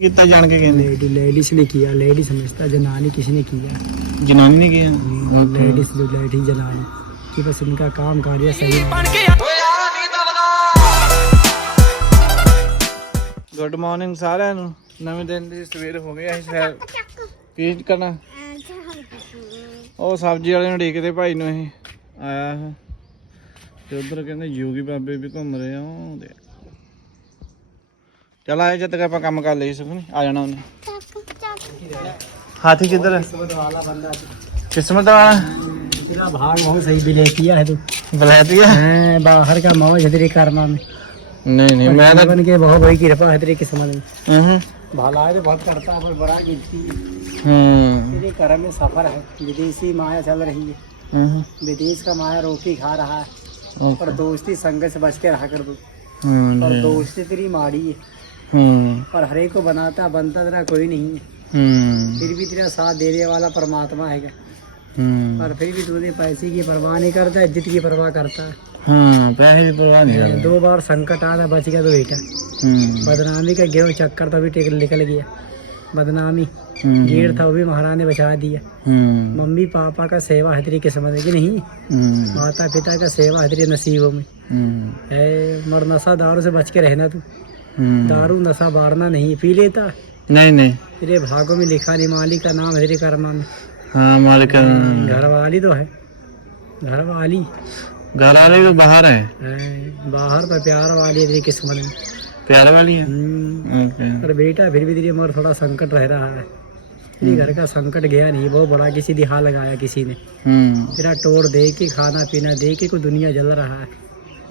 ਕੀਤਾ ਜਾਣ ਕੇ ਕਹਿੰਦੇ लेडी लेडीज ने किया लेडी समझता जनानी किसी ने किया ਜਨਾਨੀ ਨੇ ਕੀ लेडीज जो लेडी जनानी कि बस उनका काम कार्य सही है ਗੁੱਡ ਮਾਰਨਿੰਗ ਸਾਰਿਆਂ ਨੂੰ ਨਵੇਂ ਦਿਨ ਦੀ ਸਵੇਰ ਹੋ ਗਈ ਅਸੀਂ ਸਵੇਰ ਕੀ ਕਰਨਾ ਉਹ ਸਬਜ਼ੀ ਵਾਲੇ ਨੂੰ ਢੀਕਦੇ ਭਾਈ ਨੂੰ ਅਸੀਂ ਆਇਆ ਹੈ ਤੇ ਉਧਰ ਕਹਿੰਦੇ ਯੋਗੀ ਬਾਬੇ ਵੀ ਘੁੰਮ ਰਹੇ ਆ ਉਹ चल आए जब तक आप काम कर ले सकते आ जाना उन्हें। हाथी किधर है? किस्मत वाला। भाग बहुत सही है तू। हाँ, बाहर का मौज है तेरे में। नहीं नहीं मैं तो- हम्म। तो हम्म। माया हम्म। विदेश का माया रोटी खा रहा है दोस्ती संगत से बच के रहा कर दो। दोस्ती तेरी माड़ी है। हम्म। और हरे को बनाता बनता तेरा कोई नहीं है। हम्म। फिर भी तेरा साथ देने वाला परमात्मा है हम्म। और फिर भी तूने पैसे की परवाह नहीं करता इज़्ज़त की परवाह करता। है पैसे की परवाह नहीं करता। दो बार संकट आ रहा बच गया तो बेटा। बदनामी का गेहूँ चक्कर तो अभी निकल गया। बदनामी। गेड़ था वो भी महाराज ने बचा दिया। मम्मी पापा का सेवा हतरी किस्मत समझ कि नहीं? माता पिता का सेवा हतरी नसीबों में। मरनसा दारों से बच के रहना तू। दारू नशा बारना नहीं पी लेता नहीं नहीं तेरे भागों में लिखा नहीं मालिक का नाम तेरे कर्मा में हाँ मालिक का नाम घर वाली तो है घर वाली घर वाले तो बाहर है बाहर पर प्यार वाली है तेरी किस्मत में प्यार वाली है पर बेटा फिर भी तेरी मगर थोड़ा संकट रह रहा है तेरे घर का संकट गया नहीं बहुत बड़ा किसी दिहा लगाया किसी ने तेरा टोर दे के खाना पीना दे के कोई दुनिया जल रहा है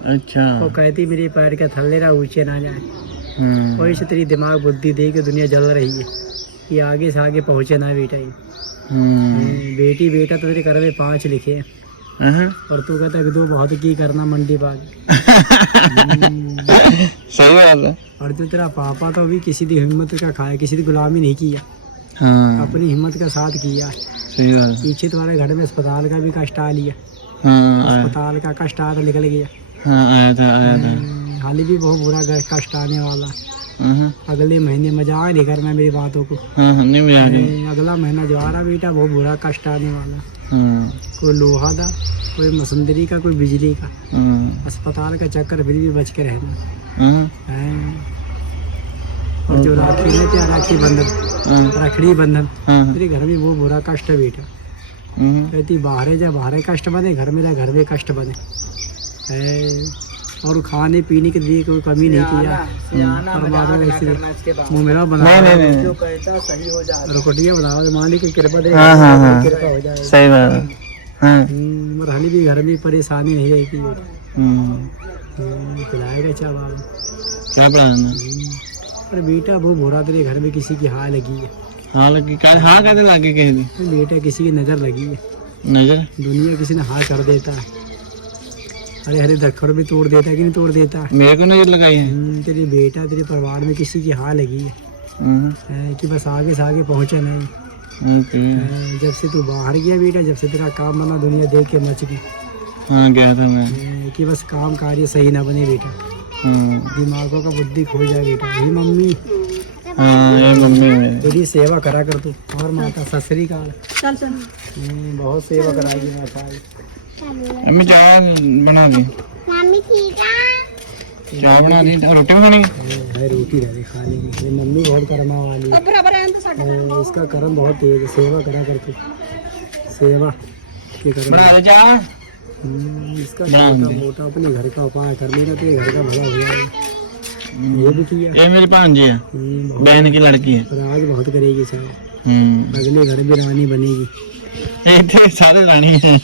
अच्छा। वो कहती मेरे पैर के थल्ले ना ऊँचे ना जाए। हम्म। वही से तेरी दिमाग बुद्धि दे के दुनिया जल रही है। ये आगे से आगे पहुँचे ना बेटा ये। हम्म। बेटी बेटा तो तेरे घर में पाँच लिखे हैं। और तू कहता है कि दो बहुत की करना मंडी बाग। सही बात है। और जो तेरा पापा तो भी किसी की हिम्मत का खाया किसी की गुलामी नहीं किया। हाँ। अपनी हिम्मत का साथ किया। सही बात पीछे तुम्हारे घर में अस्पताल का भी कष्ट आ लिया। हाँ अस्पताल का कष्ट आ तो निकल गया। हाँ आया था आया था। हाल ही भी बहुत बुरा कष्ट आने वाला। अगले महीने मज़ा आ नहीं करना मेरी बातों को। हाँ हाँ। नहीं अगला महीना जो आ रहा बेटा बहुत बुरा कष्ट आने वाला। हाँ। कोई लोहा का कोई मसंदरी का कोई बिजली का। हाँ। अस्पताल का चक्कर फिर भी बच के रहना। हाँ। और जो राखी है क्या राखी बंधन? हाँ। रखड़ी बंधन। हाँ मेरे घर में वो बुरा कष्ट है बेटा। कहती बाहर जा बाहर कष्ट बने घर में जा घर में कष्ट बने। है। और खाने पीने के लिए कोई कमी नहीं किया परमात्मा मुँह मेरा बना नहीं नहीं नहीं। जो कहता सही हो जाए रुकटिया बनाओ मालिक की कृपा दे। हाँ, हाँ, हाँ। कृपा हो सही बात है। हाँ। हम्म, हाली भी घर में परेशानी नहीं रहेगी हम्म। हम्म, खिलाएगा क्या बाबा क्या पढ़ाना अरे बेटा वो बुरा तेरे घर में किसी की हार लगी है। हाँ लगी का हाँ कहते लागे कह दी बेटा किसी की नज़र लगी है। नज़र? दुनिया किसी ने हाँ कर देता है। अरे हरे धक्कड़ भी तोड़ देता है कि नहीं तोड़ देता? मेरे को नज़र लगाई है। हम्म, तेरी बेटा तेरे परिवार में किसी की हार लगी है। हम्म। कि बस आगे से आगे पहुँचा नहीं? जब से तू बाहर गया बेटा जब से तेरा काम बना दुनिया देख के मच गई। हाँ गया था मैं। कि बस काम कार्य सही ना बने बेटा। हाँ। दिमागों का बुद्धि खो जाए बेटा। ही मम्मी हाँ ये मम्मी मेरी तेरी सेवा करा कर तू और माता ससरी का चल चल बहुत सेवा कराएगी माता अम्मी चाय बना दी मम्मी ठीक है चाय बना दी रोटी भी खानी है रोटी रहे खाने की ये मम्मी बहुत कर्मा वाली है बराबर है तो साढ़े है, इसका कर्म बहुत तेज है सेवा करा कर तू सेवा के कर्म बना दे चाय हम्म, इसका बना छोटा दे। मोटा अपने घर का उपाय कर मेरा तेरे घर का भला हुआ है ये भी किया ये मेरी भांजी है। हम्म, बहन की लड़की है। राज बहुत करेगी सर हम्म। अगले घर भी रानी बनेगी। ये थे सारे रानी है।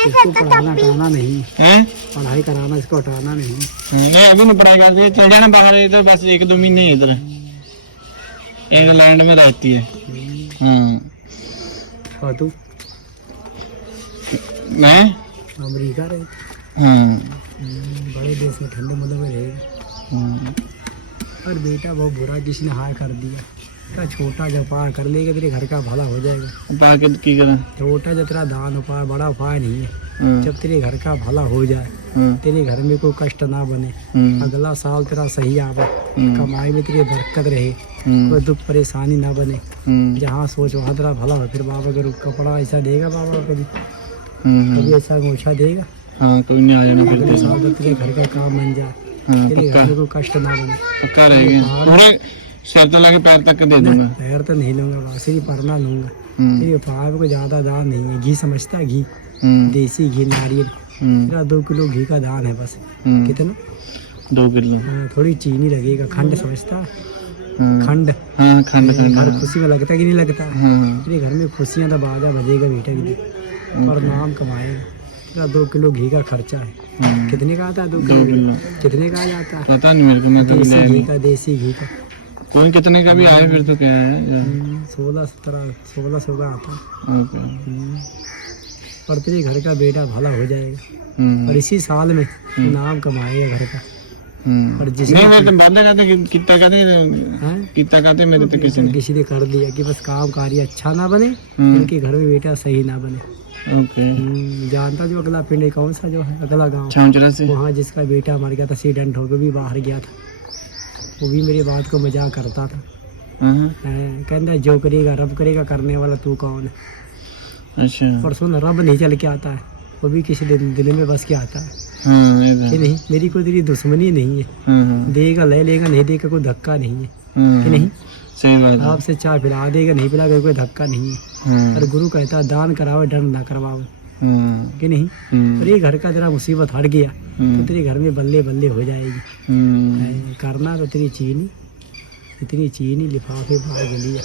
इसको पढ़ाना हटाना नहीं। हैं? पढ़ाई कराना इसको हटाना नहीं। नहीं अभी नहीं पढ़ाई करती चल जाना बाहर ये तो बस एक दो महीने इधर इंग्लैंड में रहती है। हाँ। और तू? मैं? अमेरिका रहे। हाँ। हम्म, बड़े देश में ठंडे मुल्क में रहेगा हाँ। और बेटा बहुत बुरा किसी ने हार कर दिया? का छोटा जो उपाय कर लेगा तेरे घर का भला हो जाएगा। की करें? छोटा जो तेरा दान उपाय बड़ा उपाय नहीं है। हाँ, जब तेरे घर का भला हो जाए हाँ, तेरे घर में कोई कष्ट ना बने हम्म, अगला साल तेरा सही आवे हम्म, कमाई में तेरी बरकत रहे हम्म, कोई दुख परेशानी ना बने। हम्म, जहाँ सोच वहाँ तेरा भला हो फिर बाबा करो कपड़ा ऐसा देगा बाबा कभी हम्म, कभी ऐसा गोछा देगा? हाँ कोई नहीं आ जाना फिर तेरे घर का काम बन जाए हाँ पक्का। घर कष्ट ना बने पक्का रहेगा। थोड़ा शर्त लगे पैर तक दे दूँगा। पैर तो नहीं लूँगा परना लूँगा। हम्म, पाप को ज़्यादा दान नहीं है। घी समझता घी। देसी घी नारियल। दो किलो घी का दान है बस। कितना? दो किलो। हाँ, थोड़ी चीनी लगेगा। खंड समझता? है? हाँ खंड हाँ खंड। हाँ खुशी में लगता है कि नहीं लगता? हाँ घर में खुशियाँ तो बाजा बजेगा बेटा की और नाम कमाएगा। तेरा दो किलो घी का खर्चा है। हम्म, कितने का आता है दो किलो? कितने का आ जाता है? पता नहीं मेरे को मैं तो देसी घी का देसी घी का। कौन कितने का भी आए फिर तो क्या है हम्म, सोलह सत्रह सोलह सौ का आता हम्म, और तेरे घर का बेटा भला हो जाएगा। हम्म, और इसी साल में नाम कमाएगा घर का। हम्म। तो हैं तो किसी ने। किसी ने कर दिया कि बस काम कार्य अच्छा ना बने हम्म, उनके घर में बेटा सही ना बने। ओके। हम्म, जानता जो अगला पिंड है कौन सा जो है अगला गाँव। से। वहाँ जिसका बेटा मर गया था एक्सीडेंट होकर भी बाहर गया था। वो भी मेरी बात को मज़ाक करता था। हाँ हैं, कहता जो करेगा रब करेगा करने वाला तू कौन है? अच्छा। पर सुन रब नहीं चल के आता है वो भी किसी दिन दिल में बस के आता हाँ। ये कि तो नहीं मेरी कोई तेरी दुश्मनी नहीं है। हाँ हाँ देगा ले लेगा नहीं देगा कोई धक्का नहीं है। कि नहीं? सही बात है। आपसे चाय पिला देगा नहीं पिला कोई धक्का नहीं है। और गुरु कहता है दान करावे डर ना करवाओ। कि नहीं? हम्म, ये घर का जरा मुसीबत हट गया तो हम्म, तेरे घर में बल्ले बल्ले हो जाएगी। हम्म, करना तो तेरी चीनी इतनी चीनी लिफाफे बाहर के लिए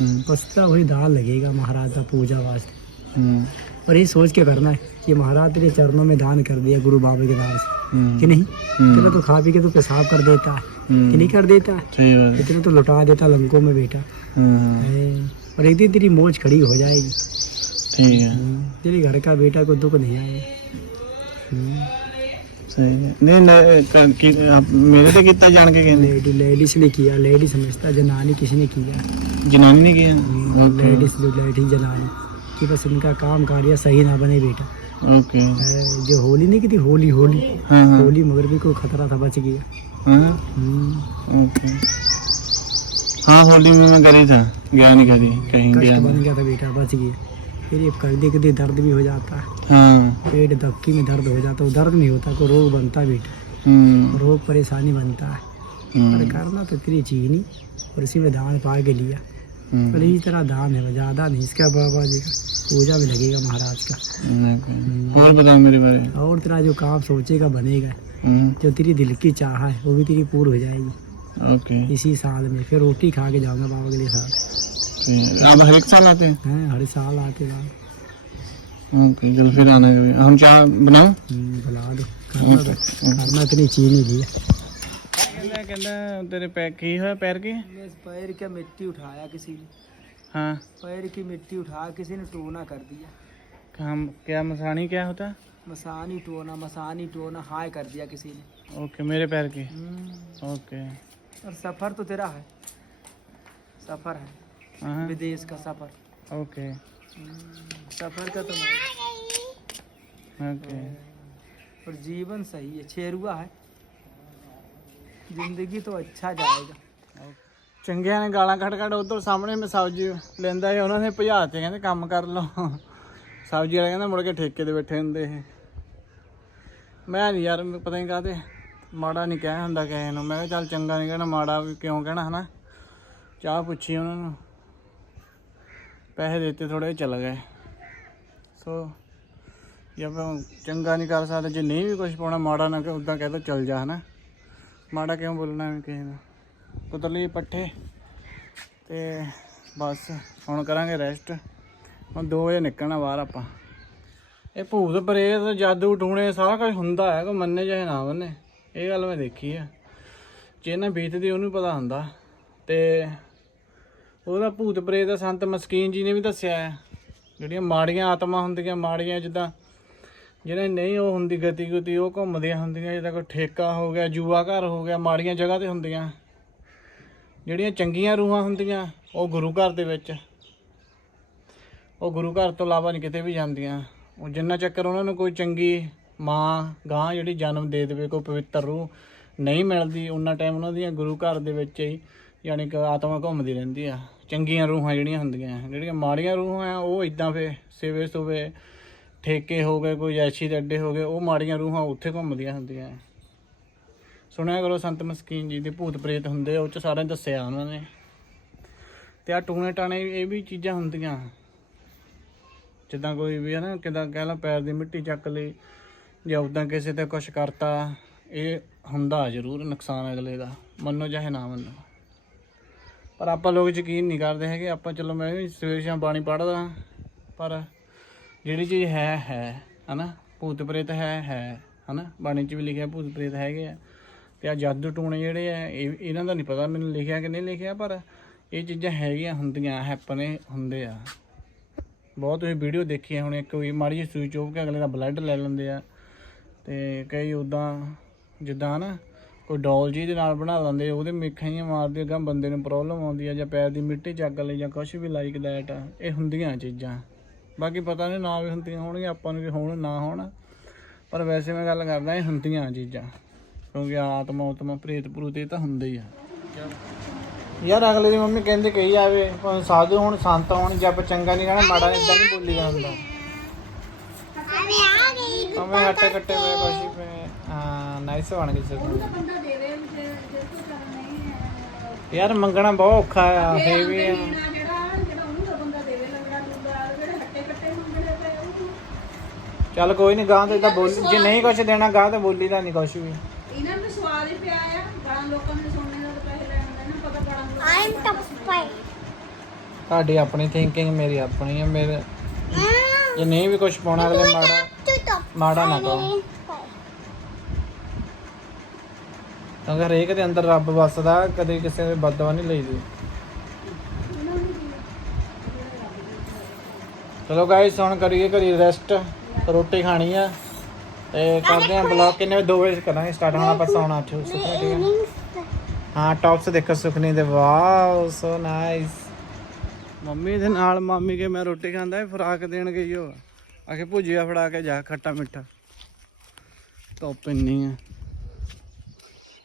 हम्म, वही दाल लगेगा महाराज का पूजा वास्ते। हम्म, और ये सोच के करना है कि महाराज तेरे चरणों में दान कर दिया गुरु बाबा के नाम से। हम्म, कि नहीं? हम्म, इतना तो खा पी के तो पेशाब कर देता है। हम्म, कि नहीं कर देता? इतना तो लुटा देता लंकों में बेटा। और एक दिन तेरी मौज खड़ी हो जाएगी। ठीक है। हम्म, तेरे घर का बेटा को दुख नहीं आएगा हम्म, सही है। नहीं नहीं आप मेरे तो कितना जान के कहने लेडी लेडीज़ ने किया। लेडी समझता जनानी किसी ने किया। जनानी ने किया? लेडीज़ लेडी जनानी। कि बस इनका काम कार्य सही ना बने बेटा। ओके। जो होली नहीं की थी होली होली। हाँ हाँ। होली मगर भी कोई खतरा था बच गया। हाँ? Hmm, okay. हाँ होली में मैं गरी था। गया नहीं करी कहीं गया बन नहीं। गया था बेटा बच गया। फिर ये कभी कभी दर्द भी हो जाता। है। हाँ पेट धक्की में दर्द हो जाता है दर्द नहीं होता कोई रोग बनता है बेटा। हम्म, रोग परेशानी बनता। है पर हम्म, करना तो तेरी चीनी और इसी में दान पा के लिया हम्म, पर इसी तरह दान है ज़्यादा नहीं इसका बाबा जी का पूजा में लगेगा महाराज का। और बताओ मेरे बारे और तेरा जो काम सोचेगा बनेगा हम्म, जो तेरी दिल की चाह है वो भी तेरी पूरी हो जाएगी। ओके। इसी साल में फिर रोटी खा के जाऊँगा बाबा के लिए साथ। आप हर एक साल आते हैं? हैं हर साल आके बाद ओके चल फिर आना। हम चाय बनाओ हम्म, बुला दो। करना तो इतनी चीनी दी ਕਹਿੰਦਾ ਕਹਿੰਦਾ ਤੇਰੇ ਪੈ ਕੀ ਹੋਇਆ ਪੈਰ ਕੀ पैर क्या मिट्टी उठाया किसी ने हाँ पैर की मिट्टी उठा किसी ने टोना कर दिया हम क्या मसानी क्या होता मसानी टोना मसानी टोना हाय कर दिया किसी ने ओके मेरे पैर की हम्म, ओके और सफ़र तो तेरा है सफ़र है हाँ विदेश का सफ़र ओके सफ़र का तो ओके और जीवन सही है छेरुआ है ਜ਼ਿੰਦਗੀ ਤੋਂ ਅੱਛਾ ਜਾਏਗਾ। ਚੰਗਿਆਂ ਨੇ ਗਾਲਾਂ ਕੱਢ ਕੱਢ ਉਧਰ ਸਾਹਮਣੇ ਮੈਂ ਸਬਜ਼ੀ ਲੈਂਦਾ ਸੀ, ਉਹਨਾਂ ਨੇ ਭਜਾ ਤੇ ਕਹਿੰਦੇ ਕੰਮ ਕਰ ਲਓ। ਸਬਜ਼ੀ ਵਾਲਾ ਕਹਿੰਦੇ ਮੁੜ ਕੇ ਠੇਕੇ ਤੇ ਬੈਠੇ ਹੁੰਦੇ ਇਹ ਮੈਂ ਨਹੀਂ ਯਾਰ ਪਤਾ ਨਹੀਂ ਕਾਹਤੇ ਮਾੜਾ ਨਹੀਂ ਕਹਿ ਹੁੰਦਾ ਕਿਸੇ ਨੂੰ। ਮੈਂ ਕਿਹਾ ਚੱਲ ਚੰਗਾ ਨਹੀਂ ਕਹਿਣਾ, ਮਾੜਾ ਵੀ ਕਿਉਂ ਕਹਿਣਾ, ਹਨਾ? ਚਾਹ ਪੁੱਛੀ ਉਹਨਾਂ ਨੂੰ। ਪੈਸੇ ਦਿੱਤੇ ਥੋੜੇ ਚਲ ਗਏ। ਸੋ, ਜੇ ਆਪਾਂ ਚੰਗਾ ਨਹੀਂ ਕਰ ਸਕਦੇ, ਜੇ ਨਹੀਂ ਵੀ ਕੁਝ ਪਾਉਣਾ, ਮਾੜਾ ਨਾ ਕਿ ਉਦਾਂ ਕਹਿ ਦੋ ਚੱਲ ਜਾ, ਹਨਾ? ਮਾੜਾ ਕਿਉਂ ਬੋਲਣਾ ਐਵੇਂ ਕਿਸੇ ਨੂੰ? ਪੁੱਤਰ ਲਈ ਪੱਠੇ ਤੇ ਬਸ, ਹੁਣ ਕਰਾਂਗੇ ਰੈਸਟ ਹੁਣ 2 ਵਜੇ ਨਿਕਲਣਾ ਬਾਹਰ ਆਪਾਂ। ਇਹ ਭੂਤ ਪ੍ਰੇਤ, ਜਾਦੂ, ਟੂਣੇ, ਸਾਰਾ ਕੁਝ ਹੁੰਦਾ ਹੈ, ਕੋਈ ਮੰਨੇ ਚਾਹੇ ਨਾ ਮੰਨੇ। ਇਹ ਗੱਲ ਮੈਂ ਦੇਖੀ ਆ। ਜੇ ਨਾ ਬੀਤਦੀ ਉਹਨੂੰ ਪਤਾ ਹੁੰਦਾ। ਤੇ ਉਹਦਾ ਭੂਤ ਪ੍ਰੇਤ ਦਾ ਸੰਤ ਮਸਕੀਨ ਜੀ ਨੇ ਵੀ ਦੱਸਿਆ ਹੈ। ਜਿਹੜੀਆਂ ਮਾੜੀਆਂ ਆਤਮਾ ਹੁੰਦੀਆਂ, ਮਾੜੀਆਂ ਜਿੱਦਾਂ ਜਿਹੜੇ ਨਹੀਂ ਉਹ ਹੁੰਦੀ ਗਤੀ ਗੁਤੀ ਉਹ ਘੁੰਮਦੀਆਂ ਹੁੰਦੀਆਂ, ਜਿੱਦਾਂ ਕੋਈ ਠੇਕਾ ਹੋ ਗਿਆ, ਜੂਆ ਘਰ ਹੋ ਗਿਆ, ਮਾੜੀਆਂ ਜਗ੍ਹਾ ਤੇ ਹੁੰਦੀਆਂ। ਜਿਹੜੀਆਂ ਚੰਗੀਆਂ ਰੂਹਾਂ ਹੁੰਦੀਆਂ, ਉਹ ਗੁਰੂ ਘਰ ਦੇ ਵਿੱਚ। ਉਹ ਗੁਰੂ ਘਰ ਤੋਂ ਇਲਾਵਾ ਨਹੀਂ ਕਿਤੇ ਵੀ ਜਾਂਦੀਆਂ। ਉਹ ਜਿੰਨਾ ਚੱਕਰ ਉਹਨਾਂ ਨੂੰ ਕੋਈ ਚੰਗੀ ਮਾਂ, ਗਾਂ ਜਿਹੜੀ ਜਨਮ ਦੇ ਦੇਵੇ, ਕੋਈ ਪਵਿੱਤਰ ਰੂਹ ਨਹੀਂ ਮਿਲਦੀ ਉਹਨਾਂ ਟਾਈਮ ਉਹਨਾਂ ਦੀਆਂ ਗੁਰੂ ਘਰ ਦੇ ਵਿੱਚ ਹੀ ਯਾਨੀ ਕਿ ਆਤਮਾ ਘੁੰਮਦੀ ਰਹਿੰਦੀ ਆ। ਚੰਗੀਆਂ ਰੂਹਾਂ ਜਿਹੜੀਆਂ ਹੁੰਦੀਆਂ, ਜਿਹੜੀਆਂ ਮਾੜੀਆਂ ਰੂਹਾਂ ਆ, ਉਹ ਇਦਾਂ ਫੇ ਸੇਵੇ ਸੁਵੇ ਠੇਕੇ ਹੋ ਗਏ ਕੋਈ ਐਸ਼ੀ ਦੇ ਅੱਡੇ ਹੋ ਗਏ ਉਹ ਮਾੜੀਆਂ ਰੂਹਾਂ ਉੱਥੇ ਘੁੰਮਦੀਆਂ ਹੁੰਦੀਆਂ। ਸੁਣਿਆ ਕਰੋ ਸੰਤ ਮਸਕੀਨ ਜੀ ਦੇ ਭੂਤ ਪ੍ਰੇਤ ਹੁੰਦੇ ਆ, ਉਹ ਚ ਸਾਰਿਆਂ ਨੇ ਦੱਸਿਆ ਉਹਨਾਂ ਨੇ। ਤੇ ਆ ਟੂਣੇ ਟਾਣੇ ਇਹ ਵੀ ਚੀਜ਼ਾਂ ਹੁੰਦੀਆਂ। ਜਿੱਦਾਂ ਕੋਈ ਵੀ ਹੈ ਨਾ ਕਿਦਾਂ ਕਹਿ ਲਾ ਪੈਰ ਦੀ ਮਿੱਟੀ ਚੱਕ ਲਈ ਜਾਂ ਉਦਾਂ ਕਿਸੇ ਤੇ ਕੁਝ ਕਰਤਾ ਇਹ ਹੁੰਦਾ ਜ਼ਰੂਰ ਨੁਕਸਾਨ ਅਗਲੇ ਦਾ ਮੰਨੋ ਚਾਹੇ ਨਾ ਮੰਨੋ। ਪਰ ਆਪਾਂ ਲੋਕ ਯਕੀਨ ਨਹੀਂ ਕਰਦੇ ਹੈਗੇ ਆਪਾਂ ਚਲੋ ਮੈਂ ਵੀ ਸਵੇਰ ਸ਼ਾਮ ਬਾਣੀ ਪੜ੍ਹਦਾ ਪਰ ਜਿਹੜੀ ਚੀਜ਼ ਹੈ ਹੈ, ਹਨਾ? ਭੂਤ ਪ੍ਰੇਤ ਹੈ ਹੈ, ਹਨਾ? ਬਾਣੀ 'ਚ ਵੀ ਲਿਖਿਆ ਭੂਤ ਪ੍ਰੇਤ ਹੈਗੇ ਆ। ਤੇ ਆ ਜਾਦੂ ਟੂਣੇ ਜਿਹੜੇ ਆ, ਇਹ ਇਹਨਾਂ ਦਾ ਨਹੀਂ ਪਤਾ ਮੈਨੂੰ ਲਿਖਿਆ ਕਿ ਨਹੀਂ ਲਿਖਿਆ, ਪਰ ਇਹ ਚੀਜ਼ਾਂ ਹੈਗੀਆਂ ਹੁੰਦੀਆਂ ਹੈਪਨੇ ਹੁੰਦੇ ਆ। ਬਹੁਤ ਤੁਸੀਂ ਵੀਡੀਓ ਦੇਖੀਆਂ ਹੁਣ ਇੱਕ ਕੋਈ ਮਾੜੀ ਜਿਹੀ ਸੂਈ ਚੋਪ ਕੇ ਅਗਲੇ ਦਾ ਬਲੱਡ ਲੈ ਲੈਂਦੇ ਆ। ਤੇ ਕਈ ਉਦਾਂ ਜਿੱਦਾਂ ਨਾ ਕੋਈ ਡੋਲ ਜੀ ਦੇ ਨਾਲ ਬਣਾ ਲੈਂਦੇ ਉਹਦੇ ਮੇਖਾਂ ਹੀ ਮਾਰਦੇ ਅਗਾਂ ਬੰਦੇ ਨੂੰ ਪ੍ਰੋਬਲਮ ਆਉਂਦੀ ਆ, ਜਾਂ ਪੈਰ ਦੀ ਮਿੱਟੀ ਚੱਕ ਲਈ ਜਾਂ ਕੁਝ ਵੀ ਲਾਈਕ ਦੈਟ ਇਹ ਹੁੰਦੀਆਂ ਚੀਜ਼ਾਂ। ਬਾਕੀ ਪਤਾ ਨਹੀਂ ਨਾ ਵੀ ਹੁੰਦੀਆਂ ਹੋਣਗੀਆਂ ਆਪਾਂ ਨੂੰ ਵੀ ਹੋਣ ਨਾ ਹੋਣ। ਪਰ ਵੈਸੇ ਮੈਂ ਗੱਲ ਕਰਦਾ ਇਹ ਹੁੰਦੀਆਂ ਚੀਜ਼ਾਂ। ਕਿਉਂਕਿ ਆਤਮਾ ਉਤਮਾ ਪ੍ਰੇਤ ਪ੍ਰੂਤ ਇਹ ਤਾਂ ਹੁੰਦੇ ਹੀ ਆ। ਯਾਰ ਅਗਲੇ ਦੀ ਮੰਮੀ ਕਹਿੰਦੇ ਕਹੀ ਜਾਵੇ ਭਾਵੇਂ ਸਾਧੂ ਹੁਣ ਸੰਤ ਹੋਣ ਜਪ ਚੰਗਾ ਨਹੀਂ ਕਹਿਣਾ ਮਾੜਾ ਇਦਾਂ ਨਹੀਂ ਬੋਲੀ ਜਾਂਦਾ ਅਮੇ ਆਟੇ ਕੱਟੇ ਹੋਏ ਕੋਸ਼ੀ ਪੇ ਹਾਂ ਨਾਈਸ ਬਣ ਗਈ ਸਰ ਯਾਰ ਮੰਗਣਾ ਬਹੁਤ ਔਖਾ ਆ ਫੇ ਵੀ ਆ। ਚੱਲ ਕੋਈ ਨਹੀਂ ਗਾਂ ਤੇ ਤਾਂ ਬੋਲੀ ਜੇ ਨਹੀਂ ਕੁਛ ਦੇਣਾ ਗਾਂ ਤੇ ਬੋਲੀ ਦਾ ਨਹੀਂ ਕੁਛ ਵੀ। ਤੁਹਾਡੀ ਆਪਣੀ ਥਿੰਕਿੰਗ ਮੇਰੀ ਆਪਣੀ ਹੈ ਮੇਰੇ ਜੇ ਨਹੀਂ ਵੀ ਕੁਛ ਪਾਉਣਾ ਅਗਲੇ ਮਾੜਾ ਮਾੜਾ ਨਾ ਕਹੋ ਕਿਉਂਕਿ ਹਰੇਕ ਦੇ ਅੰਦਰ ਰੱਬ ਵੱਸਦਾ ਕਦੇ ਕਿਸੇ ਦੇ ਬਦਵਾ ਨਹੀਂ ਲਈਦੀ। ਚਲੋ ਗਾਇਸ ਹੁਣ ਕਰੀਏ ਕਰੀ ਰੈਸਟ ਰੋਟੀ ਖਾਣੀ ਆ। ਤੇ ਕਰਦੇ ਆ ਬਲੌਗ ਕਿੰਨੇ 2 ਵਜੇ ਕਰਾਂਗੇ ਸਟਾਰਟ ਹੁਣ ਆਪਾਂ ਸੌਣਾ ਅੱਠ ਸੁਖਨੀ ਠੀਕ ਹੈ ਹਾਂ ਟੌਪਸ ਦੇਖੋ ਸੁਖਨੀ ਦੇ। ਵਾਓ ਸੋ ਨਾਈਸ ਮੰਮੀ ਦੇ ਨਾਲ ਮਾਮੀ ਕੇ ਮੈਂ ਰੋਟੀ ਖਾਂਦਾ ਇਹ ਫਰਾਕ ਦੇਣ ਗਈ ਹੋ ਆਖੇ ਭੁਜੀਆ ਫੜਾ ਕੇ ਜਾ, ਖੱਟਾ ਮਿੱਠਾ। ਧੁੱਪ ਇੰਨੀ ਆ।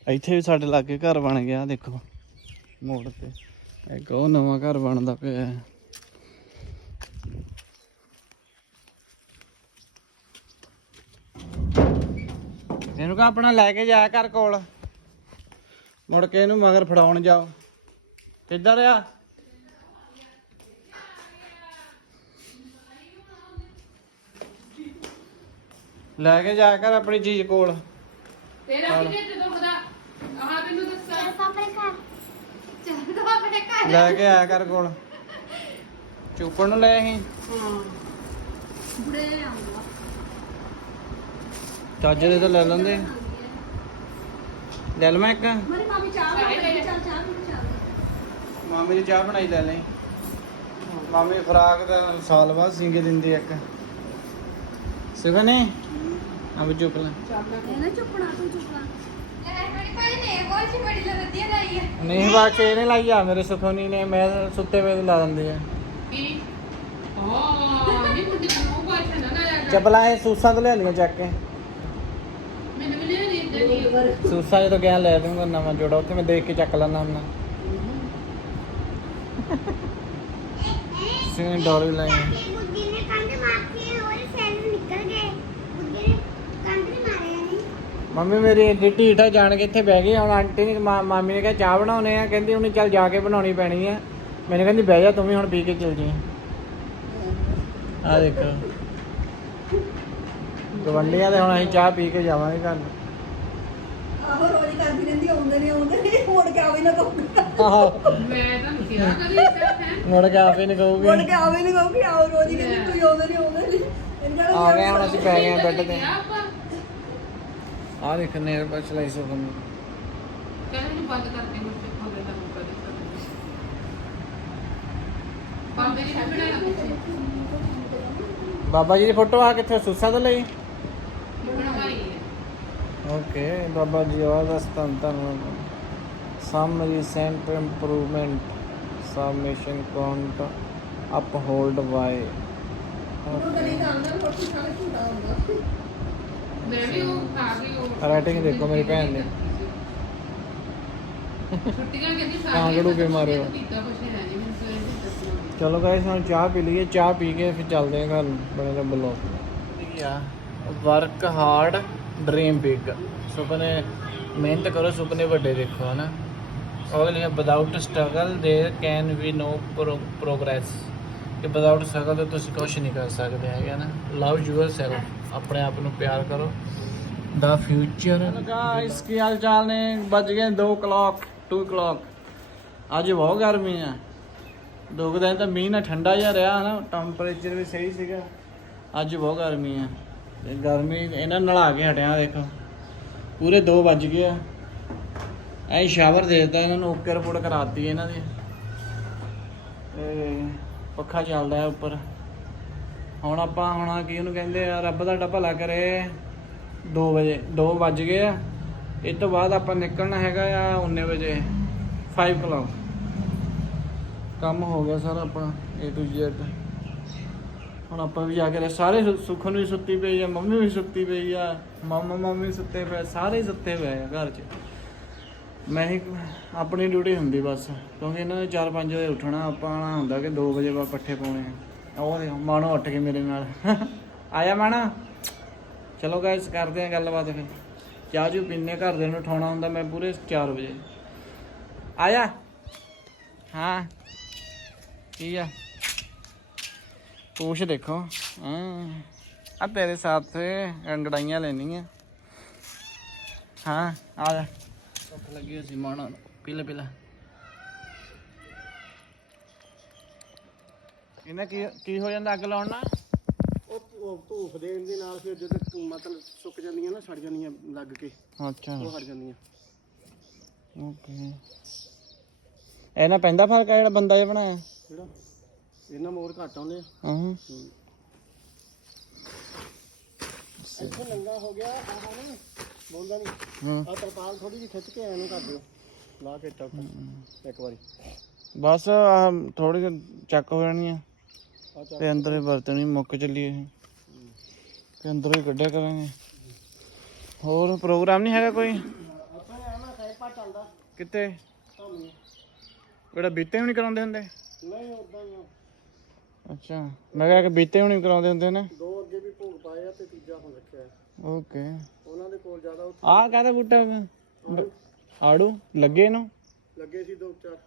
ਇੱਥੇ ਵੀ ਸਾਡੇ ਲਾਗੇ ਘਰ ਬਣ ਗਿਆ, ਦੇਖੋ। ਮੋੜ ਤੇ। ਇੱਕ ਉਹ ਨਵਾਂ ਘਰ ਬਣਦਾ ਪਿਆ। ਇਹਨੂੰ ਕਹ ਆਪਣਾ ਲੈ ਕੇ ਜਾਇਆ ਕਰ ਕੋਲ। ਮੁੜ ਕੇ ਇਹਨੂੰ ਮਗਰ ਫੜਾਉਣ ਜਾਓ। ਕਿੱਧਰ ਆ? ਲੈ ਕੇ ਜਾਇਆ ਕਰ ਆਪਣੀ ਚੀਜ਼ ਕੋਲ। ਲੈ ਕੇ ਆਇਆ ਕਰ ਕੋਲ। ਚੁੱਪਣ ਨੂੰ ਲੈ ਅਸੀਂ। ਹਾਂ। ਬੁੜੇ ਆਉਂਦਾ ਚੱਜ ਦੇ ਤਾਂ ਲੈ ਲੈਂਦੇ। ਲੈ ਲਵਾਂ ਇੱਕ। ਮੇਰੀ ਮਾਮੀ ਚਾਹ ਬਣਾ ਕੇ ਚੱਲ ਚਾਹ ਕੇ ਚੱਲ। ਮਾਮੀ ਦੀ ਚਾਹ ਬਣਾਈ ਲੈ ਲਈ। ਮਾਮੀ ਫਰਾਕ ਦਾ ਸਾਲ ਬਾਅਦ ਸਿੰਗੇ ਦਿੰਦੀ ਇੱਕ। ਸਿਵਨੇ? ਆ ਵੀ ਚੁੱਪ ਲੈ। ਇਹਨੇ ਚੁੱਪਣਾ ਤੂੰ ਚੁੱਪਣਾ ਨਹੀਂ ਬਾਅਦ ਚ ਇਹਨੇ ਲਾਈ ਆ ਮੇਰੇ ਸੁਖੋਨੀ ਨੇ। ਮੈਂ ਸੁੱਤੇ ਵੇ ਲਾ ਦਿੰਦੇ ਆ। ਚੱਪਲਾਂ ਇਹ ਸੂਸਾਂ ਤੋਂ ਲਿਆਂਦੀਆਂ ਚੱਕ ਕੇ। ਵੀ ਲੈ ਕਵਰ ਸੂਸਾ ਜਦੋਂ ਗਿਆ ਲੈ ਦੂੰਗਾ ਨਵਾਂ ਜੋੜਾ, ਉੱਥੇ ਮੈਂ ਦੇਖ ਕੇ ਚੱਕ ਲੈਣਾ ਹੁੰਦਾ। ਸਿੰਘ ਡੋਲ ਵੀ ਲਾਇਆ ਨੇ ਕੰਧ ਮਾਰਤੀ ਹੋਰ ਸੈਲ ਨਿਕਲ ਗਏ ਬੁੱਢੀ ਨੇ ਕੰਧ ਨਹੀਂ ਮਾਰਿਆ ਨਹੀਂ ਮੰਮੀ ਮੇਰੀ ਐਡੀ ਢੀਠਾ ਜਾਣ ਕੇ ਇੱਥੇ ਬਹਿ ਗਈ ਹੁਣ ਆਂਟੀ ਨੇ ਮਾਮੀ ਨੇ ਕਿਹਾ ਚਾਹ ਬਣਾਉਣੇ ਆ। ਕਹਿੰਦੀ ਉਹਨੇ ਚੱਲ ਜਾ ਕੇ ਬਣਾਉਣੀ ਪੈਣੀ ਆ। ਮੈਨੂੰ ਕਹਿੰਦੀ ਬਹਿ ਜਾ, ਤੂੰ ਵੀ ਹੁਣ ਪੀ ਕੇ ਚੱਲ ਜੀ। ਆ ਦੇਖੋ। ਗਵੰਡੀਆਂ ਦੇ ਹੁਣ ਅਸੀਂ ਚਾਹ ਪੀ ਕੇ ਜਾਵਾਂਗੇ ਘਰ। ਨੂੰ ਆਹੋ ਰੋਜ਼ ਕਰਦੀ ਰਹਿੰਦੀ ਆਉਂਦੇ ਨਹੀਂ ਆਉਂਦੇ ਨਹੀਂ ਮੁੜ ਕੇ ਆਵੇ ਨਾ ਕਹੂਗਾ। ਆਹੋ। ਮੈਂ ਤਾਂ ਨਹੀਂ ਕਿਹਾ ਕਦੀ ਇੱਦਾਂ ਹੈ। ਮੁੜ ਕੇ ਆਪੇ ਨਹੀਂ ਮੁੜ ਕਹੂਗੀ। ਕੇ ਆਵੇ ਨਹੀਂ ਕਹੂਗੀ ਆਓ ਰੋਜ਼ ਹੀ ਕਹਿੰਦੀ ਤੂੰ ਆਉਂਦੇ ਨਹੀਂ ਆਉਂਦੇ ਨਹੀਂ ਇਹਨਾਂ ਨੂੰ ਆ ਗਏ ਹੁਣ ਅਸੀਂ ਪੈ ਗਏ ਆ ਬੈੱਡ ਤੇ ਆਪਾਂ। ਆ ਦੇਖ ਨੇਰ ਬਚ ਲਈ ਸੋ ਕੰਮ ਕਹਿੰਦੇ ਨੂੰ ਬੰਦ ਕਰਕੇ ਮੁੜ ਕੇ ਖੋਲੇ ਤਾਂ ਮੁੱਕਾ ਦੇ ਪਾਉਂਦੇ ਨਹੀਂ। ਬਣਾ ਲਾ ਬਾਬਾ ਜੀ ਦੀ ਫੋਟੋ ਆ ਕਿੱਥੇ? ਸੁੱਸਾ ਤੋਂ ਲਈ? ਖਾ ਕੇ ਝੂਟਾ ਹੁੰਦਾ ਮੈਂ ਵੀ ਉਹ ਖਾ ਗਈ ਉਹ ਰਾਈਟਿੰਗ ਦੇਖੋ ਮੇਰੀ ਭੈਣ ਨੇ ਛੁੱਟੀਆਂ ਕਹਿੰਦੀ ਕਾਂਗੜੂ ਕੇ ਮਾਰੇ ਹੋ। ਪੀਤਾ ਕੁਛ ਹੈ ਨਹੀਂ ਮੈਨੂੰ ਸਵੇਰ ਦੀ ਦੱਸਣਾ ਚਲੋ ਗਾਇਸ ਹੁਣ ਚਾਹ ਪੀ ਲਈਏ ਚਾਹ ਪੀ ਕੇ ਫਿਰ ਚੱਲਦੇ ਹਾਂ ਘਰ ਨੂੰ ਬਣੇ ਦਾ ਬਲੌਗ ਆ ਵਰਕ ਹਾਰਡ ਡ੍ਰੀਮ ਬਿਗ ਸੁਪਨੇ ਮਿਹਨਤ ਕਰੋ ਸੁਪਨੇ ਵੱਡੇ ਦੇਖੋ ਹਨਾ ਉਹ ਲਿਖਿਆ without struggle there can be no progress ਕਿ ਵਿਦਆਊਟ ਸਟਰਗਲ ਤੇ ਤੁਸੀਂ ਕੁਝ ਨਹੀਂ ਕਰ ਸਕਦੇ ਹੈਗੇ ਨਾ ਲਵ ਯੂਅਰ ਸੈਲਫ ਆਪਣੇ ਆਪ ਨੂੰ ਪਿਆਰ ਕਰੋ ਦਾ ਫਿਊਚਰ ਗਾਇਸ ਕੀ ਹਾਲ ਚਾਲ ਨੇ ਵੱਜ ਗਏ 2 ਕਲੌਕ 2 ਕਲੌਕ ਅੱਜ ਬਹੁਤ ਗਰਮੀ ਆ ਦੋ ਕੁ ਦਿਨ ਤਾਂ ਮੀਂਹ ਨਾਲ ਠੰਡਾ ਜਿਹਾ ਰਿਹਾ ਨਾ ਟੈਂਪਰੇਚਰ ਵੀ ਸਹੀ ਸੀਗਾ ਅੱਜ ਬਹੁਤ ਗਰਮੀ ਆ ਤੇ ਗਰਮੀ ਇਹਨਾਂ ਨੂੰ ਨਲਾ ਕੇ ਹਟਿਆ, ਦੇਖੋ। ਪੂਰੇ 2 ਵੱਜ ਗਏ ਆ। ਐਂ ਸ਼ਾਵਰ ਦੇ ਦਿੱਤਾ ਇਹਨਾਂ ਨੂੰ, ਓਕੇ ਰਿਪੋਰਟ ਕਰਾਤੀ ਇਹਨਾਂ ਦੀ। ਤੇ ਪੱਖਾ ਚੱਲਦਾ ਹੈ ਉੱਪਰ। ਹੁਣ ਆਪਾਂ, ਹੁਣ ਕੀ ਉਹਨੂੰ ਕਹਿੰਦੇ ਆ, ਰੱਬ ਦਾ ਭਲਾ ਕਰੇ 2 ਵਜੇ 2 ਵੱਜ ਗਏ ਆ। ਇਹ ਤੋਂ ਬਾਅਦ ਆਪਾਂ ਨਿਕਲਣਾ ਹੈਗਾ ਆ 19 ਵਜੇ 5 ਕਲੌਕ ਕੰਮ ਹੋ ਗਿਆ ਸਰ ਆਪਣਾ, A to Z ਹੁਣ ਆਪਾਂ ਵੀ ਜਾ ਕੇ ਰੈ- ਸਾਰੇ ਸੁ- ਸੁਖਨ ਵੀ ਸੁੱਤੀ ਪਈ ਆ, ਮੰਮੀ ਵੀ ਸੁੱਤੀ ਪਈ ਆ, ਮਾਮਾ ਮਾਮੀ ਸੁੱਤੇ ਪਏ ਸਾਰੇ ਹੀ ਸੁੱਤੇ ਪਏ ਆ ਘਰ 'ਚ। ਮੈਂ ਹੀ ਆਪਣੀ ਡਿਊਟੀ ਹੁੰਦੀ ਬਸ, ਕਿਉਂਕਿ ਇਹਨਾਂ ਨੇ 4-5 ਵਜੇ ਉੱਠਣਾ, ਆਪਾਂ ਆਉਣਾ ਹੁੰਦਾ ਕਿ 2 ਵਜੇ ਬਾਅਦ ਪੱਠੇ ਪਾਉਣੇ ਆ। ਉਹ ਦੇਖੋ, ਮਾਣੋ ਉੱਠ ਕੇ ਮੇਰੇ ਨਾਲ। ਆਇਆ ਮਾਣਾ? ਚਲੋ ਗਾਇਸ ਕਰਦੇ ਆ ਗੱਲਬਾਤ ਫਿਰ। ਚਾਹ ਜੂ ਪੀਨੇ ਘਰ ਦੇ ਨੂੰ ਉਠਾਉਣਾ ਹੁੰਦਾ ਮੈਂ ਪੂਰੇ 4 ਵਜੇ। ਆਇਆ? ਹਾਂ। ਕੀ ਆ? ਪੂਛ ਦੇਖੋ। ਹਾਂ ਆ ਤੇਰੇ ਸਾਥ ਅੰਗੜਾਈਆਂ ਲੈਣੀਆਂ। ਹਾਂ ਆ ਜਾ। ਭੁੱਖ ਲੱਗੀ ਹੋਈ ਸੀ ਮਾਣਾ ਪੀ ਲੈ ਪੀ ਲੈ। ਇਹਨਾਂ ਕੀ ਕੀ ਹੋ ਜਾਂਦਾ ਅੱਗ ਲਾਉਣ ਨਾਲ? ਉਹ ਧੂਫ ਦੇਣ ਦੇ ਨਾਲ ਫਿਰ ਜਦੋਂ ਮਤਲਬ ਸੁੱਕ ਜਾਂਦੀਆਂ ਨਾ ਸੜ ਜਾਂਦੀਆਂ ਲੱਗ ਕੇ। ਅੱਛਾ। ਉਹ ਹਟ ਜਾਂਦੀਆਂ। ਓਕੇ। ਇਹਨਾਂ ਪੈਂਦਾ ਫ਼ਰਕ ਆ ਜਿਹੜਾ ਬੰਦਾ ਜਿਹਾ ਬਣਾਇਆ? ਜਿਹੜਾ ਇਹਨਾਂ ਮੋਰ ਘੱਟ ਆਉਂਦੇ ਆ। ਹਾਂ। ਇੱਥੇ ਨੰਗਾ ਹੋ ਗਿਆ ਆਹ ਨਾ ਬੋਲਦਾ ਨਹੀਂ ਹਾਂ। ਆ ਤਰਪਾਲ ਥੋੜੀ ਜਿਹੀ ਖਿੱਚ ਕੇ ਐਵੇਂ ਕਰ ਦਿਓ। ਲਾ ਕੇ ਟੱਕ ਇੱਕ ਵਾਰੀ। ਬਸ ਆਹ ਥੋੜੀ ਚੱਕ ਹੋ ਜਾਣੀ ਆ। ਆ ਚੱਕ ਤੇ ਅੰਦਰ ਹੀ ਵਰਤਣੀ ਮੁੱਕ ਚੱਲੀ ਇਹ। ਤੇ ਅੰਦਰ ਹੀ ਕੱਢਿਆ ਕਰਾਂਗੇ। ਹੋਰ ਪ੍ਰੋਗਰਾਮ ਨਹੀਂ ਹੈਗਾ ਕੋਈ? ਆਪਾਂ ਨੇ ਆਣਾ ਸਹਿਜ ਪਾ ਚੱਲਦਾ। ਕਿਤੇ ਤੁਹਾਨੂੰ ਕਿਹੜਾ ਬੀਤੇ ਹੁਣੀ ਕਰਾਉਂਦੇ ਹੁੰਦੇ? ਨਹੀਂ ਉਦਾਂ ਹੀ ਆ। ਅੱਛਾ। ਮੈਂ ਕਿਹਾ ਕਿ ਬੀਤੇ ਹੁਣੀ ਕਰਾਉਂਦੇ ਹੁੰਦੇ ਨੇ। ਦੋ ਅੱਗੇ ਵੀ ਭੋਗ ਪਾਏ ਆ ਤੇ ਤੀਜਾ ਹੁਣ ਰੱਖਿਆ। ਓਕੇ। ਉਹਨਾਂ ਦੇ ਕੋਲ ਜ਼ਿਆਦਾ ਉੱਥੇ ਆਹ ਕਾਹਦਾ ਬੂਟਾ? ਆੜੂ। ਲੱਗੇ ਨੂੰ ਲੱਗੇ ਸੀ ਦੋ ਚਾਰ।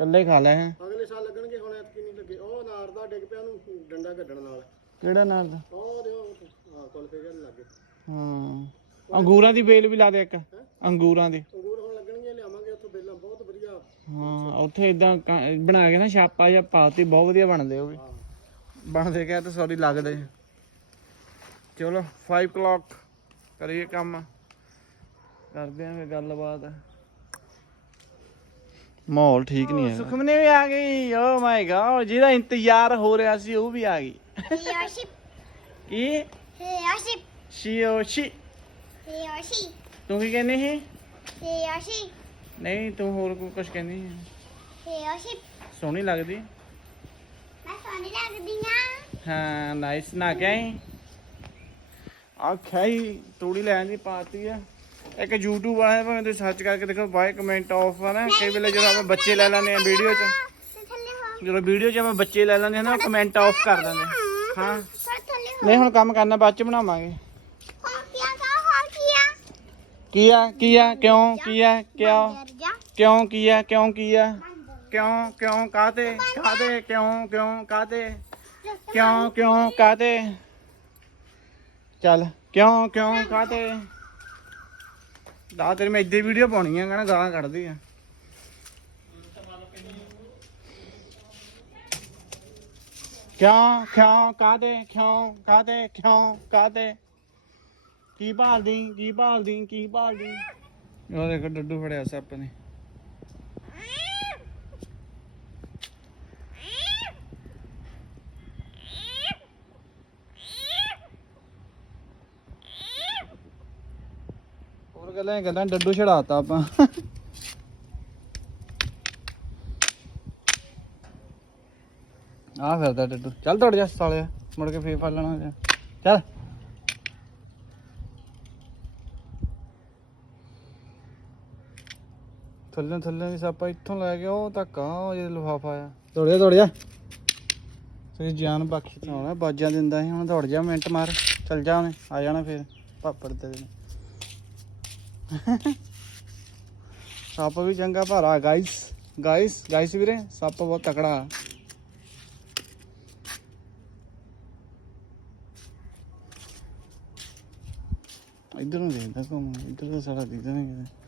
ਕੱਲੇ ਖਾ ਲੈ ਹੈ। ਅਗਲੇ ਸਾਲ ਲੱਗਣਗੇ ਹੁਣ ਐਤਕੀ ਨਹੀਂ ਲੱਗੇ। ਉਹ ਅਨਾਰ ਦਾ ਡਿੱਗ ਪਿਆ ਉਹਨੂੰ ਡੰਡਾ ਕੱਢਣ ਨਾਲ। ਕਿਹੜਾ ਨਾਲ ਦਾ? ਉਹ ਦੇਖੋ ਹਾਂ ਕੁਲਫੇ ਜਿਹੇ ਲੱਗੇ। ਹਾਂ। ਅੰਗੂਰਾਂ ਦੀ ਬੇਲ ਵੀ ਲਾ ਦੇ ਇੱਕ। ਅੰਗੂਰਾਂ ਦੀ। ਅੰਗੂਰ ਹੁਣ ਲੱਗਣਗੇ ਲਿਆਵਾਂਗੇ ਉੱਥੋਂ ਬੇਲਾਂ। ਬਹੁਤ ਵਧੀਆ। ਹਾਂ। ਉੱਥੇ ਇਦਾਂ ਬਣਾ ਕੇ ਨਾ ਛਾਪਾ ਜਾਂ ਪਾਤੀ ਬਹੁਤ ਵਧੀਆ ਬਣਦੇ ਉਹ ਵੀ। ਬਣਦੇ ਕਿਹਾ ਤਾਂ ਸੌਰੀ ਲੱਗਦੇ। ਚਲੋ 5 ਕਲੌਕ ਕਰੀਏ ਕੰਮ। ਕਰਦੇ ਆਂ ਫੇ ਗੱਲਬਾਤ। ਮਾਹੌਲ ਠੀਕ ਨਹੀਂ ਹੈ ਸੁਖਮਨੇ ਵੀ ਆ ਗਈ। ਓ ਮਾਈ ਗॉड ਜਿਹਦਾ ਇੰਤਜ਼ਾਰ ਹੋ ਰਿਹਾ ਸੀ ਉਹ ਵੀ ਆ ਗਈ। Yoshi, ਕੀ? Yoshi, ਸ਼ੀਓਸ਼ੀ Yoshi, ਤੂੰ ਕੀ ਕਹਿੰਦੀ ਸੀ? Yoshi, ਨਹੀਂ ਤੂੰ ਹੋਰ ਕੁਝ ਕਹਿੰਦੀ ਸੋਹਣੀ ਲੱਗਦੀ। ਮੈਂ ਸੋਹਣੀ ਲੱਗਦੀ ਆ। ਹਾਂ ਨਾਈਸ ਨਾ ਕੇ ਆਈ। ਆ ਖਾਈ ਤੂੜੀ ਲੈਣ ਦੀ ਪਾਤੀ ਆ। ਇੱਕ YouTube ਵਾਲਾ ਭਾਵੇਂ ਤੁਸੀਂ ਸਰਚ ਕਰਕੇ ਦੇਖੋ ਬਾਈ ਕਮੈਂਟ ਆਫ ਆ ਨਾ। ਕਈ ਵੇਲੇ ਜਦੋਂ ਆਪਾਂ ਬੱਚੇ ਲੈ ਲੈਂਦੇ ਆ ਵੀਡੀਓ 'ਚ। ਹੋ। ਜਦੋਂ ਵੀਡੀਓ 'ਚ ਆਪਾਂ ਬੱਚੇ ਲੈ ਲੈਂਦੇ ਆ ਨਾ ਕਮੈਂਟ ਆਫ ਕਰ ਦਿੰਦੇ ਆ। ਹਾਂ ਹੋ। ਨਹੀਂ ਹੁਣ ਕੰਮ ਕਰਨਾ ਬਾਅਦ 'ਚ ਬਣਾਵਾਂਗੇ। ਕੀ ਆ ਕੀ ਆ? ਆ ਆ ਕਿਉਂ ਕੀ ਆ ਕਿਉਂ ਕਿਉਂ ਕੀ ਆ ਕਿਉਂ ਕੀ ਆ? ਕਿਉਂ ਕਿਉਂ ਕਾਤੇ ਕਾਤੇ ਕਿਉਂ ਕਿਉਂ ਕਾਤੇ ਕਿਉਂ ਕਿਉਂ ਕਾਤੇ ਚੱਲ ਕਿਉਂ ਕਿਉਂ ਕਾਤੇ ਦਾ ਤੇਰੇ ਮੈਂ ਇੱਦੇ ਵੀਡੀਓ ਪਾਉਣੀ ਆ ਕਹਿੰਦਾ ਗਾਲਾਂ ਕੱਢਦੀ ਆ। ਕਿਉਂ ਕਿਉਂ ਕਾਤੇ ਕਿਉਂ ਕਾਤੇ ਕਿਉਂ ਕਾਤੇ ਕੀ ਭਾਲਦੀ ਕੀ ਭਾਲਦੀ ਕੀ ਭਾਲਦੀ? ਉਹ ਦੇਖ ਡੱਡੂ ਫੜਿਆ ਸੱਪ ਨੇ। ਹੋਰ ਗੱਲਾਂ ਹੀ ਗੱਲਾਂ ਡੱਡੂ ਛੜਾਤਾ ਆਪਾਂ ਆ ਫਿਰਦਾ ਡੱਡੂ ਚੱਲ ਤੋੜ ਜਾ ਸਾਲਿਆ ਮੁੜ ਕੇ ਫੇਰ ਫੜ ਲੈਣਾ ਜਾ। ਚੱਲ ਥੱਲੇ ਥੱਲੇ ਦੀ ਸੱਪ ਇੱਥੋਂ ਲੈ ਕੇ ਉਹ ਤੱਕ ਆ ਉਹ ਜੇ ਲਿਫਾਫਾ ਆ ਦੌੜ ਜਾ ਦੌੜ ਜਾ ਤੇ ਜਾਨ ਬਾਕੀ ਤਾਂ ਹੋਣਾ ਬਾਜਾਂ ਦਿੰਦਾ ਸੀ ਹੁਣ ਦੌੜ ਜਾ ਮਿੰਟ ਮਾਰ ਚੱਲ ਜਾ ਉਹਨੇ ਆ ਜਾਣਾ ਫੇਰ ਪਾਪੜ ਤੇ ਨੇ ਸੱਪ ਵੀ ਚੰਗਾ ਭਾਰਾ ਗਾਇਸ ਗਾਇਸ ਗਾਇਸ ਵੀਰੇ, ਸੱਪ ਬਹੁਤ ਤਕੜਾ। ਇਧਰ ਨੂੰ ਦੇਖਦਾ ਘੁੰਮ, ਇੱਧਰ ਤਾਂ ਸਾਰਾ ਦਿਖਦਾ ਨਹੀਂ ਕਿਤੇ।